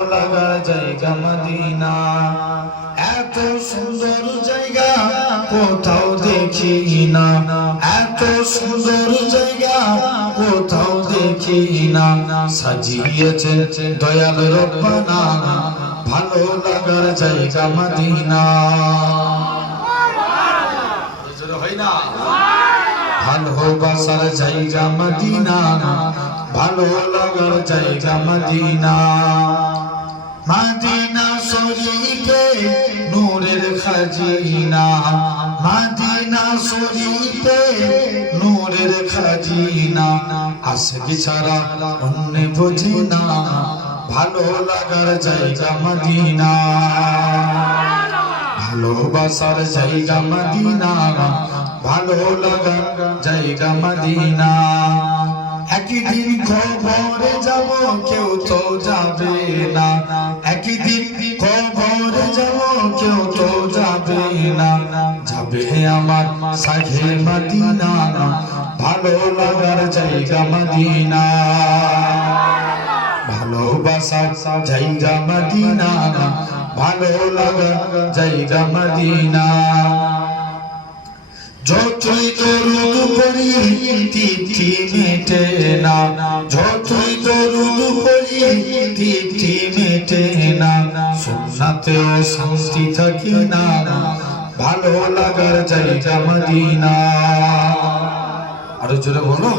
লাগার জায়গা মদিনা, এত সুন্দর জায়গা কোথাও দেখি না, এত সুন্দর জায়গা কোথাও দেখি না। সাজিয়েছেন দয়াল রব্বানা, ভালো লাগার জায়গা মদিনা। হয় না ভালোবাসার জায়গা মদিনা, ভালো লাগার জায়গা মদিনা। মদিনা শরীফে নূরের খাজিনা, মদিনা শরীফে নূরের খাজিনা। আশিক ছাড়া অন্য বুঝি না, ভালো লাগার জায়গা মদিনা। ভালোবাসার জায়গা মদিনা, ভালো লাগার জায়গা মদিনা। একদিন খবরে যাব, কেউ তো যাবে না, একদিন খবরে যাব, কেউ তো যাবে না। যাবে আমার সাথে মদিনা, ভালো লাগার জায়গা মদিনা। ভালোবাসার জায়গা মদিনা, ভালো লাগার জায়গা মদিনা। যতই দরুদ পড়ি তৃপ্তি মেটে না, যতই দরুদ পড়ি তৃপ্তি মেটে না। সুন্নাতেও শান্তি থাকে না, ভালো লাগার জায়গা মদিনা। আরো জোরে বলো।